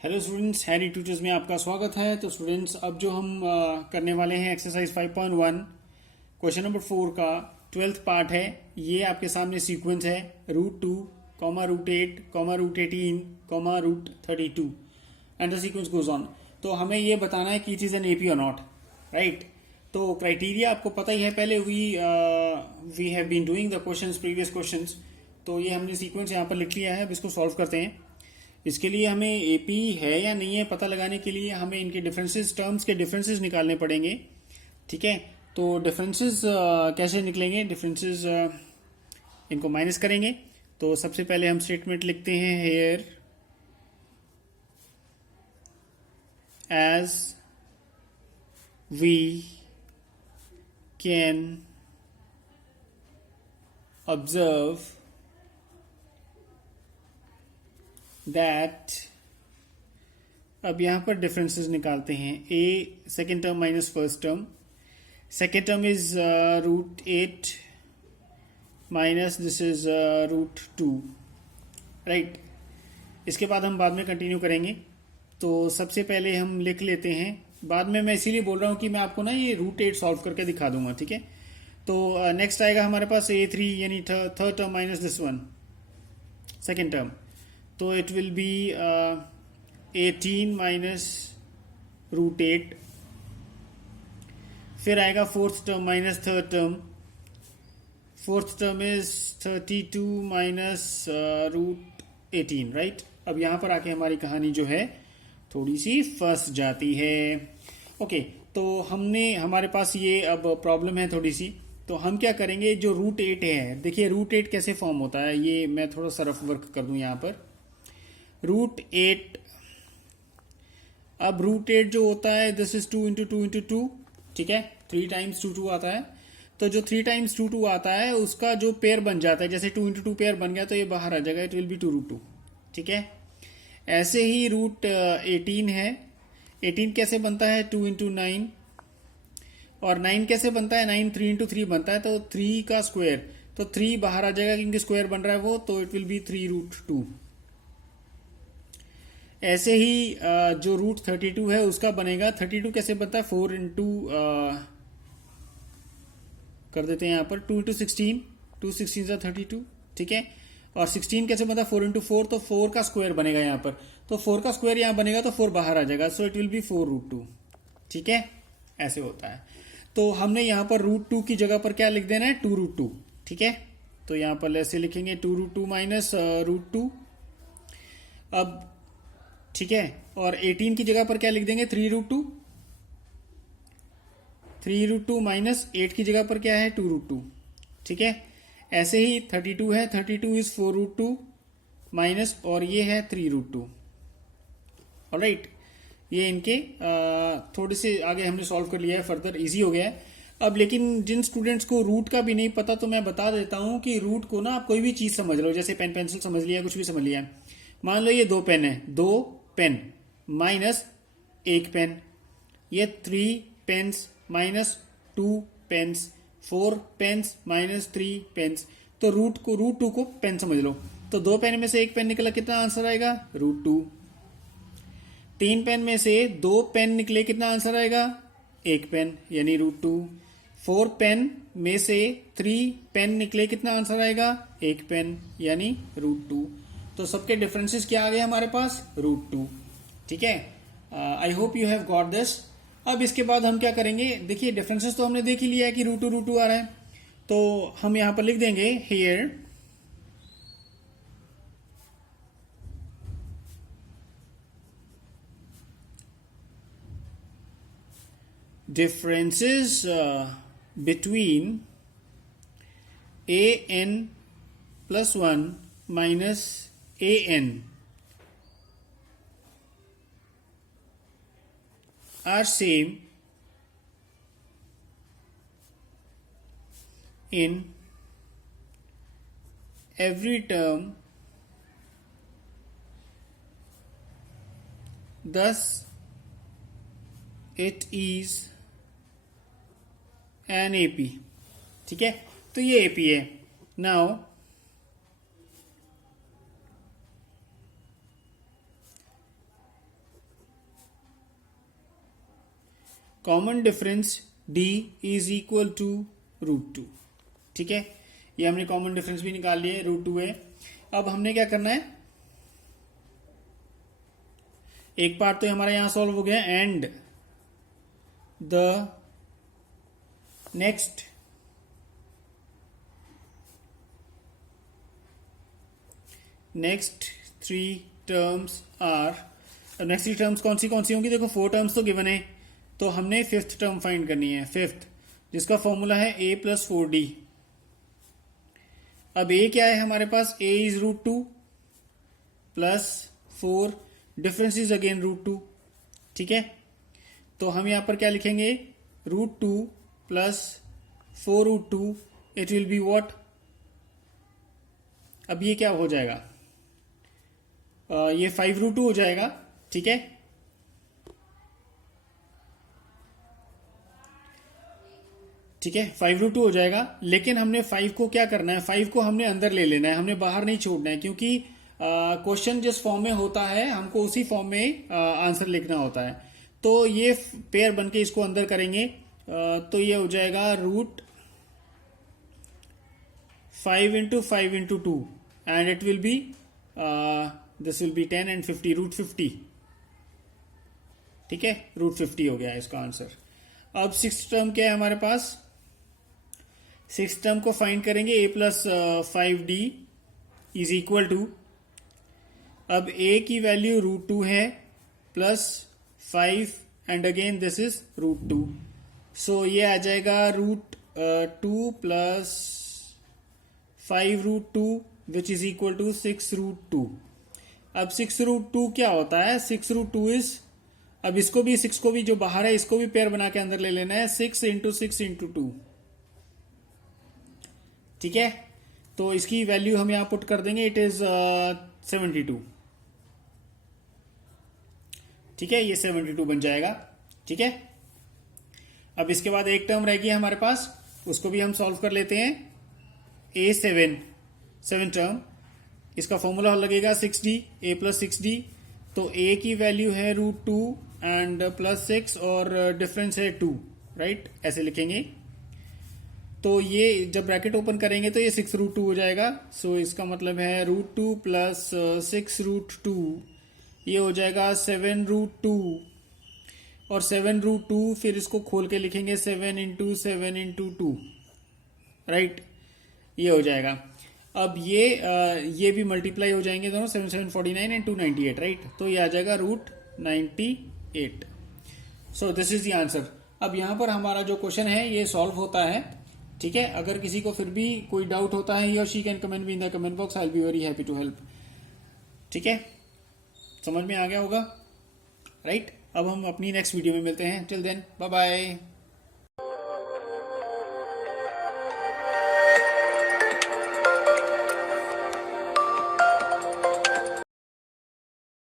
Hello students, Harry tutors में आपका स्वागत है। तो स्टूडेंट्स, अब जो हम करने वाले हैं एक्सरसाइज 5.1 क्वेश्चन नंबर 4 का 12th पार्ट है। ये आपके सामने सीक्वेंस है √2, √8, √18, √32 and the sequence goes on. तो हमें ये बताना है कि इट इज़ एन एपी और नॉट, राइट। तो क्राइटेरिया आपको पता ही है, पहले we have been doing the questions, previous questions. तो ये हमने सीक्वेंस यहाँ पर लिख लिया है। अब इसको सॉल्व करते हैं। इसके लिए हमें एपी है या नहीं है पता लगाने के लिए हमें इनके डिफरेंसेस, टर्म्स के डिफरेंसेस निकालने पड़ेंगे, ठीक है। तो डिफरेंसेस कैसे निकलेंगे? डिफरेंसेस इनको माइनस करेंगे। तो सबसे पहले हम स्टेटमेंट लिखते हैं here as we can observe that. अब यहां पर डिफरेंसेस निकालते हैं। A second term minus first term. Second term is √8 minus this is √2, right. इसके बाद हम बाद में कंटिन्यू करेंगे। तो सबसे पहले हम लिख लेते हैं, बाद में मैं इसीलिए बोल रहा हूं कि मैं आपको ना ये √8 सॉल्व करके दिखा दूंगा, ठीक है। तो नेक्स्ट आएगा हमारे पास A3 यानी third term minus this one, second term. तो इट विल बी 18 माइनस √8। फिर आएगा fourth term minus third term. Fourth term is 32 minus √18, right. अब यहां पर आके हमारी कहानी जो है थोड़ी सी फंस जाती है। ओके, तो हमारे पास ये अब प्रॉब्लम है थोड़ी सी। तो हम क्या करेंगे, जो √8 है, देखिए √8 कैसे फॉर्म होता है, ये मैं थोड़ा सा रफ वर्क कर दूं यहां पर। √8, अब √8 जो होता है दिस इज 2 इंटू 2 इंटू 2, ठीक है। 3 टाइम्स 2 2 आता है। तो जो 3 टाइम्स 2 2 आता है उसका जो पेयर बन जाता है, जैसे 2 इंटू 2 पेयर बन गया तो ये बाहर आ जाएगा, इट विल बी 2√2, ठीक है। ऐसे ही √18 है। 18 कैसे बनता है? 2 इंटू 9। और 9 कैसे बनता है? 9 3 इंटू 3 बनता है, तो 3 का स्क्वायर, तो 3 बाहर आ जाएगा क्योंकि स्क्वायर बन रहा है वो, तो इट विल बी 3√2। ऐसे ही जो √32 है उसका बनेगा। 32 कैसे बनता है? 4 इंटू कर देते हैं यहाँ पर 2 इंटू 16, 2 16 32, ठीक है। और 16 कैसे बनता है? 4 इंटू 4, तो 4 का स्क्वायर बनेगा यहाँ पर। तो 4 का स्क्वायर यहाँ बनेगा तो 4 बाहर आ जाएगा, सो इट विल बी 4√2, ठीक है। ऐसे होता है। तो हमने यहाँ पर √2 की जगह पर क्या लिख देना है? 2√2, ठीक है। तो यहाँ पर ऐसे लिखेंगे 2√2 माइनस √2। अब ठीक है, और 18 की जगह पर क्या लिख देंगे? 3√2। 3√2 माइनस 8 की जगह पर क्या है? 2√2, ठीक है। ऐसे ही 32 है, 32 इज 4√2 माइनस, और ये है 3√2, ऑलराइट। ये इनके थोड़े से आगे हमने सॉल्व कर लिया है, फर्दर इजी हो गया है अब। लेकिन जिन स्टूडेंट्स को रूट का भी नहीं पता, तो मैं बता देता हूं कि रूट को ना आप कोई भी चीज समझ लो, जैसे पेन पेंसिल समझ लिया, कुछ भी समझ लिया। मान लो ये 2 पेन है, 2 पेन माइनस 1 पेन, ये 3 pens minus 2 pens, 4 pens minus 3 pens. तो √2 को पेन समझ लो। तो 2 पेन में से 1 पेन निकला, कितना आंसर आएगा? √2। 3 पेन में से 2 पेन निकले, कितना आंसर आएगा? 1 पेन यानी √2। 4 पेन में से 3 पेन निकले, कितना आंसर आएगा? 1 पेन यानी √2। तो सबके डिफरेंसेस क्या आ गए हमारे पास? √2, ठीक है। I hope you have got this. अब इसके बाद हम क्या करेंगे, देखिए डिफरेंसेस तो हमने देख ही लिया है कि √2 आ रहा है। तो हम यहां पर लिख देंगे here differences between an plus 1 minus an are same in every term, thus it is an AP, ठीक है। तो ये AP है। Now common difference d is equal to √2। ठीक है, ये हमने कॉमन डिफरेंस भी निकाल लिया, √2 है। अब हमने क्या करना है, एक पार्ट तो हमारा यहां सॉल्व हो गया, and the next three terms are, next three terms कौन सी होंगी, देखो 4 टर्म्स तो गिवन है, तो हमने फिफ्थ टर्म फाइंड करनी है, फिफ्थ, जिसका फॉर्मूला है a + 4d। अब a क्या है हमारे पास, a is √2 plus 4, difference is again √2। ठीक है, तो हम यहां पर क्या लिखेंगे, √2 plus 4√2, it will be what, अब ये क्या हो जाएगा, ये 5√2 हो जाएगा। ठीक है, ठीक है, 5√2 हो जाएगा, लेकिन हमने 5 को क्या करना है, 5 को हमने अंदर ले लेना है, हमने बाहर नहीं छोड़ना है, क्योंकि क्वेश्चन जिस फॉर्म में होता है हमको उसी फॉर्म में आंसर लिखना होता है। तो ये पेयर बन के इसको अंदर करेंगे, तो ये हो जाएगा √5 × 5 × 2 and it will be this will be 10 and 50, √50। ठीक है, √50 हो गया इसका आंसर। अब सिक्स्थ टर्म क्या है हमारे पास, सिक्स्थ टर्म को फाइंड करेंगे, a + 5d is equal to, अब a की वैल्यू √2 है plus 5 and again this is √2, so ये आ जाएगा √2 plus 5√2 which is equal to 6√2। अब 6√2 क्या होता है, 6√2 इज, अब इसको भी 6 को भी जो बाहर है इसको भी पेयर बना के अंदर ले लेना है, 6 × 6 × 2। ठीक है, तो इसकी वैल्यू हम यहां पुट कर देंगे, इट इज 72। ठीक है, ये 72 बन जाएगा। ठीक है, अब इसके बाद एक टर्म रह गई हमारे पास, उसको भी हम सॉल्व कर लेते हैं, a7 टर्म, इसका फॉर्मूला लगेगा 6d, a + 6d, तो a की वैल्यू है √2 एंड प्लस 6 और डिफरेंस है 2, राइट, ऐसे लिखेंगे। तो ये जब ब्रैकेट ओपन करेंगे तो ये 6√2 हो जाएगा, सो इसका मतलब है √2 प्लस 6√2, ये हो जाएगा 7√2, और 7√2 फिर इसको खोल के लिखेंगे 7 × 7 × 2, राइट, ये हो जाएगा। अब ये भी मल्टीप्लाई हो जाएंगे दोनों, 7 × 7 49 एंड 2 98, राइट, तो ये आ जाएगा √98। So this is the answer. अब यहां पर हमारा जो क्वेश्चन है ये सॉल्व होता है। ठीक है, अगर किसी को फिर भी कोई डाउट होता है, ही और she can comment me in the comment box, I will be very happy to help. ठीक है, समझ में आ गया होगा, राइट। अब हम अपनी नेक्स्ट वीडियो में मिलते हैं, टिल देन बाय बाय।